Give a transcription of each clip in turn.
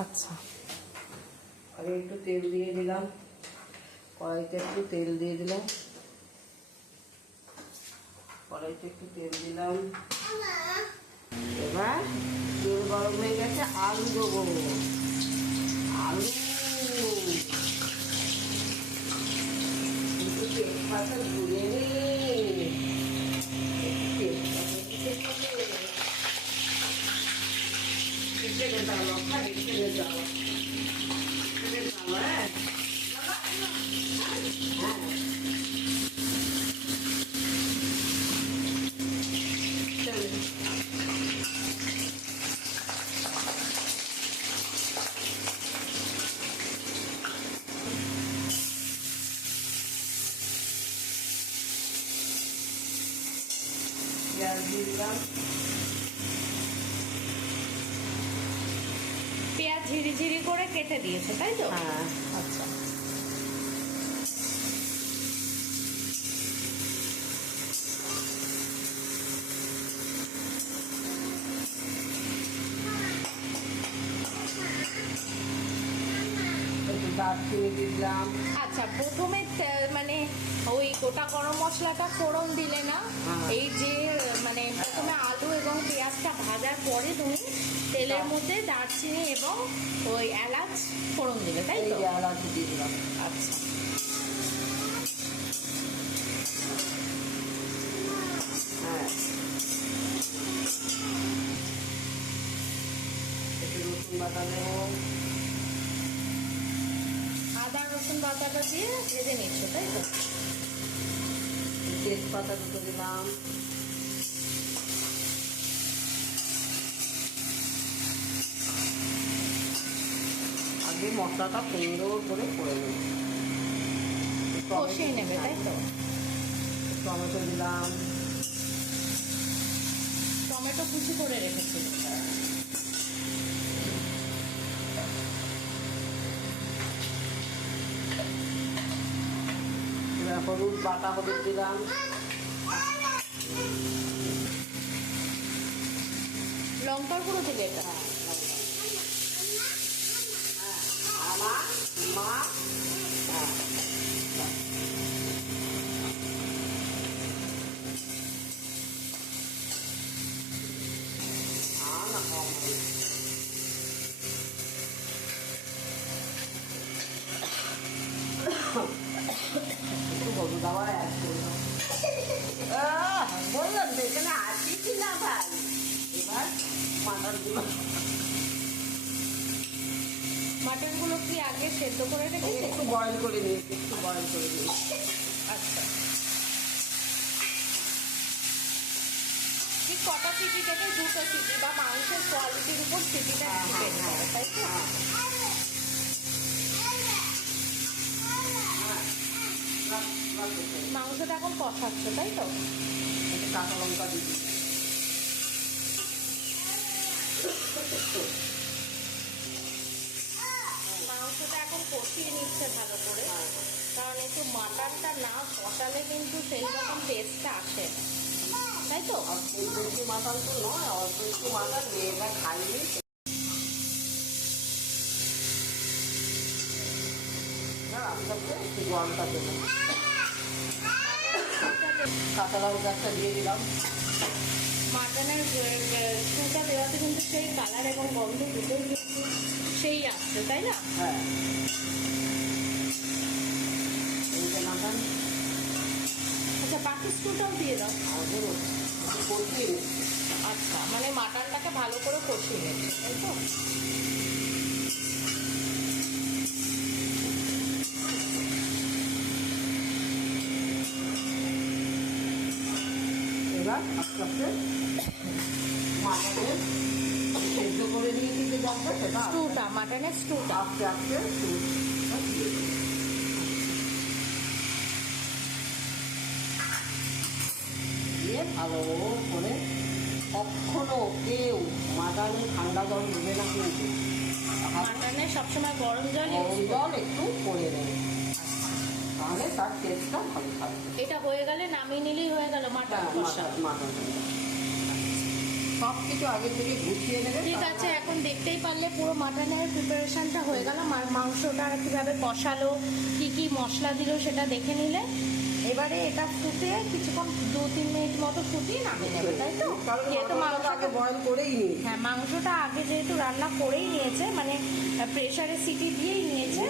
আচ্ছা, আমি একটু তেল দিয়ে দিলাম, কড়াইতে একটু তেল দিয়ে দিলাম, কড়াইতে একটু তেল দিলাম। এবার তেল গরম হয়ে গেছে, আলু দেবো। আলু একটু তেজপাতা ধুয়ে নিই, পেঁয়াজ দিয়ে দিলাম। পেঁয়াজ ঝিরিঝিরি করে কেটে দিয়েছে তাই তো? হ্যাঁ, আচ্ছা, একটু দারচিনি দিলাম। আচ্ছা। প্রথমে মানে ওই গোটা গরম মশলাটা ফোড়ন দিলে না? হ্যাঁ। এই যে মানে প্রথমে আলু এবং পেঁয়াজটা ভাজার পরে তুমি তেলের মধ্যে দারচিনি এবং ওই এলাচ ফোড়ন দিলে তাই এই তো? যে এলাচ দিয়ে দিলাম। আচ্ছা, হ্যাঁ, একটু রসুন বাটা দেবো। আদা রসুন বাটাটা দিয়ে ভেজে নিচ্ছ তাই তো? তেজপাতা দুটো দিলাম। আগে মশলাটা সুন্দর করে করে নেব। কষিয়ে নেবে তাই তো? টমেটো দিলাম। টমেটো কুচি করে রেখেছিল। হলুদ, বাটা হলুদ দিলাম। লঙ্কার গুঁড়ো দিলে এটা? আমার মা একটু হলুদ আবার অ্যাড করলাম। বললাম তো এখানে আসিস না ভাই। এবার মাটনগুলো মাটনগুলো কি আগে সেদ্ধ করে রেখেছে? একটু বয়েল করে নিয়েছি, একটু বয়েল করে নিয়েছি। আচ্ছা, ঠিক কটা সিটি থেকে? দুটো সিটি, বা মাংসের কোয়ালিটির উপর সিটিটা ডিপেন্ড করে তাই তো? মাংসটা এখন কষাচ্ছে তাই তো? একটু কাঁচা লঙ্কা দিয়ে দিই। মাংসটা এখন কষিয়ে নিচ্ছে ভালো করে, কারণ একটু মাটনটা না কষালে কিন্তু সেই রকম টেস্টটা আসে না, তাই তো? আর খুব বেশি মাটন তো নয়, অল্প একটু মাটন মেয়েটা খাইনি। না আস্তে আস্তে একটু জলটা দেবো। কাঁচা লঙ্কা একটা দিয়ে দিলাম। মাটনের স্টুটা দেওয়াতে কিন্তু সেই কালার এবং গন্ধ দুটোই কিন্তু সেই আসছে তাই না? হ্যাঁ, এই যে মাটন। আচ্ছা, বাকি স্টুটাও দিয়ে দাও। আগে কষিয়ে নিচ্ছি। আচ্ছা, মানে মাটনটাকে ভালো করে কষিয়ে নিচ্ছে তাই তো? এবার আস্তে আস্তে মাটনের সেদ্ধ করে নিয়েছি যে জলটা, সেটা স্টুটা, মাটনের স্টুটা। আস্তে আস্তে দিয়ে দেবো। দিয়ে ভালো করে কখনো কেউ মাটনে ঠান্ডা জল দেবে না কিন্তু। মাটনে সবসময় গরম জল গরম জল একটু করে দেবে, তাহলে তার টেস্টটা ভালো থাকবে। এটা হয়ে গেলে নামিয়ে নিলেই হয়ে গেল মাটন কষা। মাটন সব কিছু আগে থেকে গুছিয়ে নেবে। ঠিক আছে, এখন দেখতেই পারলে পুরো মাটনের প্রিপারেশনটা হয়ে গেল। মাংসটা কিভাবে কষালো, কি কি মশলা দিল সেটা দেখে নিলে। এবারে এটা ফুটে কিছুক্ষণ 2-3 মিনিট মতো ফুটিয়ে নামিয়ে নেবে, তাই তো? কারণ যেহেতু মাংসটা আগে বয়েল করেই নিই। হ্যাঁ, মাংসটা আগে যেহেতু রান্না করেই নিয়েছে, মানে প্রেসারে সিটি দিয়েই নিয়েছে,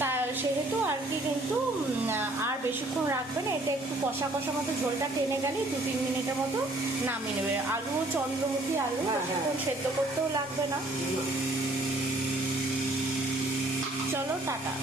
তা সেহেতু আর কি কিন্তু আর বেশিক্ষণ রাখবে না। এটা একটু কষা কষা মতো ঝোলটা টেনে গেলেই 2-3 মিনিটের মতো নামিয়ে নেবে। আলুও চন্দ্রমুখী আলু, বেশিক্ষণ সেদ্ধ করতেও লাগবে না। চলো, টাটা।